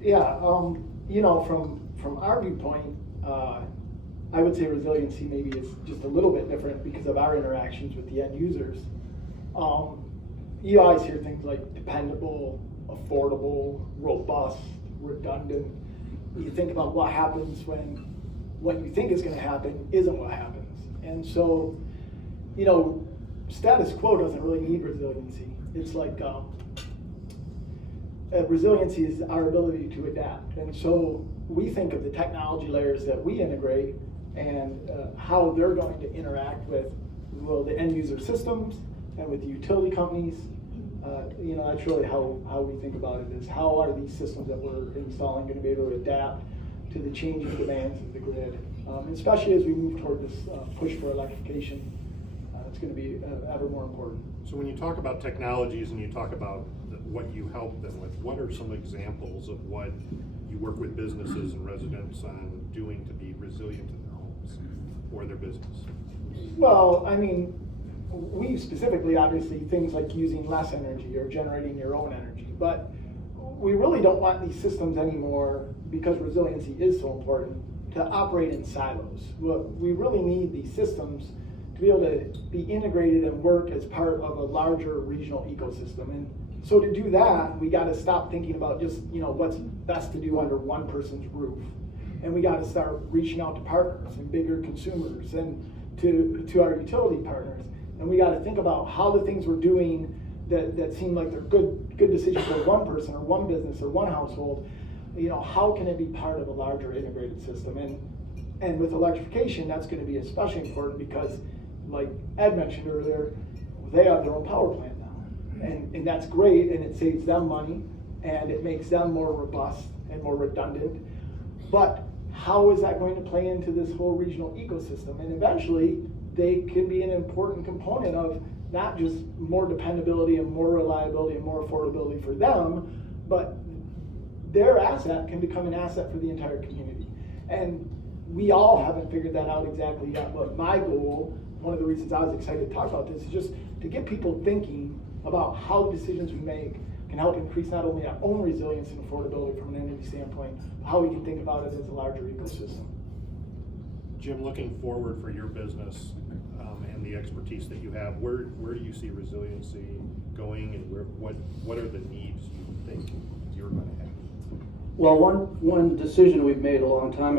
Yeah, from our viewpoint, I would say resiliency maybe is just a little bit different because of our interactions with the end users. You always hear things like dependable, affordable, robust, redundant. You think about what happens when what you think is going to happen isn't what happens. And so, status quo doesn't really need resiliency. It's like resiliency is our ability to adapt. And so we think of the technology layers that we integrate and how they're going to interact with, the end user systems and with the utility companies. That's really how we think about it, is how are these systems that we're installing going to be able to adapt to the changing demands of the grid, especially as we move toward this push for electrification. It's going to be ever more important. So when you talk about technologies and you talk about what you help them with, what are some examples of what you work with businesses and residents on doing to be resilient in their homes or their business? Well, we specifically, obviously, things like using less energy or generating your own energy, but we really don't want these systems anymore, because resiliency is so important, to operate in silos. We really need these systems to be able to be integrated and work as part of a larger regional ecosystem. And so to do that, we got to stop thinking about just what's best to do under one person's roof, and we got to start reaching out to partners and bigger consumers and to our utility partners. And we got to think about how the things we're doing that seem like they're good decisions for one person or one business or one household, how can it be part of a larger integrated system? And with electrification, that's going to be especially important because, like Ed mentioned earlier, they have their own power plant now. And that's great, and it saves them money, and it makes them more robust and more redundant. But how is that going to play into this whole regional ecosystem? And eventually, they can be an important component of not just more dependability and more reliability and more affordability for them, but their asset can become an asset for the entire community. And we all haven't figured that out exactly yet, but my goal, one of the reasons I was excited to talk about this, is just to get people thinking about how decisions we make can help increase not only our own resilience and affordability from an energy standpoint, but how we can think about it as a larger ecosystem. Jim, looking forward for your business and the expertise that you have, where do you see resiliency going, and what are the needs you think you're going to have? Well, one decision we've made a long time